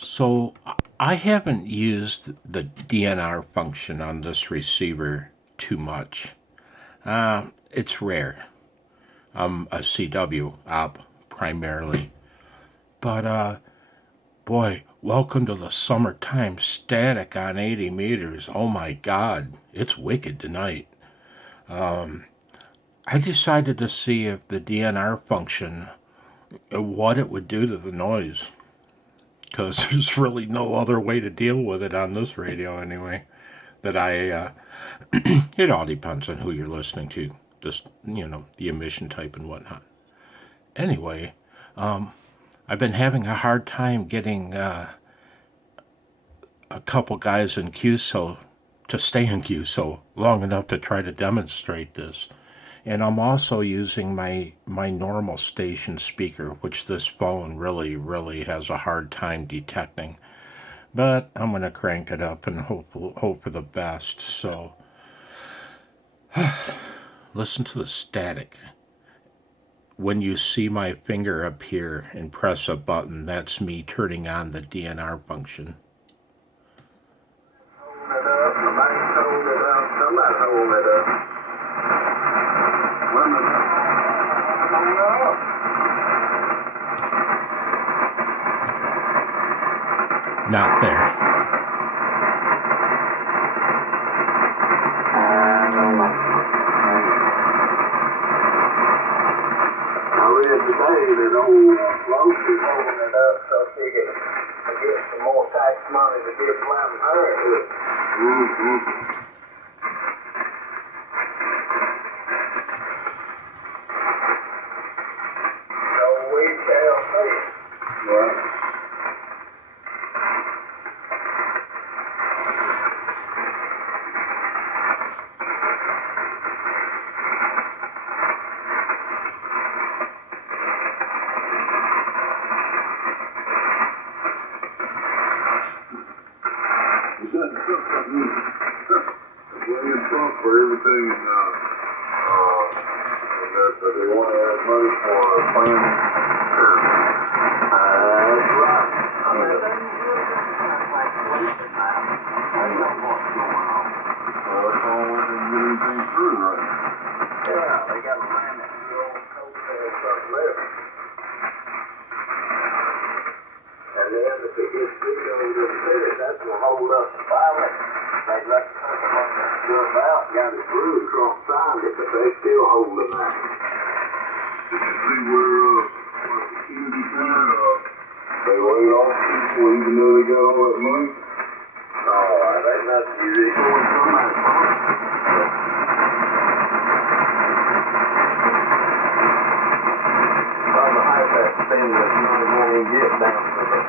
So I haven't used the DNR function on this receiver too much. It's rare. I'm a CW op primarily. But boy, welcome to the summertime static on 80 meters. Oh my God, it's wicked tonight. I decided to see if the DNR function, what it would do to the noise. Because there's really no other way to deal with it on this radio anyway. It all depends on who you're listening to. Just, the emission type and whatnot. Anyway, I've been having a hard time getting a couple guys in QSO to stay in QSO long enough to try to demonstrate this. And I'm also using my normal station speaker, which this phone really has a hard time detecting. But I'm going to crank it up and hope for the best. So listen to the static. When you see my finger appear and press a button, that's me turning on the DNR function. Not there. Today that old Lowe's is holding it up so she can get some more tax money to get flat and her to it. So we shall see. Right. For everything, that they want to have money for a plan. That's right. I know what's going on. That's all we can get anything through right now. Yeah, they got a line that old coat there something left. And then if it gets big over the city, that's going to hold up the pilot. They let the customer jump out, got it through, Trump signed it, but they still holding that. Did you see where the community center, they laid off people even though they got all that money? Oh, they must be going from that phone. Probably have that thing that's not going to get down to the...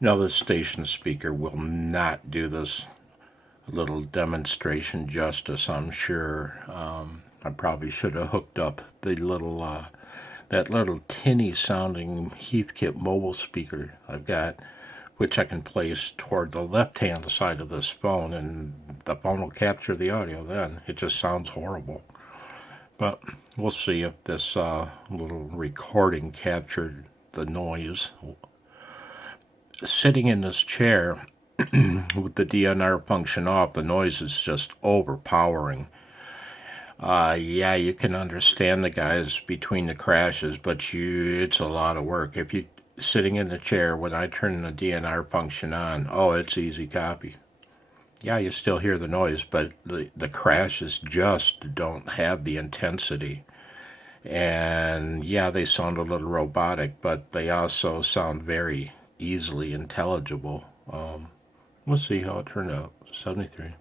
Now, the station speaker will not do this little demonstration justice, I'm sure. I probably should have hooked up the that little tinny sounding Heathkit mobile speaker I've got, which I can place toward the left-hand side of this phone, and the phone will capture the audio then. It just sounds horrible. But we'll see if this little recording captured the noise. Sitting in this chair with the DNR function off, the noise is just overpowering. Yeah, you can understand the guys between the crashes, but it's a lot of work. If you sitting in the chair, when I turn the DNR function on, it's easy copy. Yeah, you still hear the noise, but the crashes just don't have the intensity. And yeah, they sound a little robotic, but they also sound very easily intelligible. We'll see how it turned out. 73.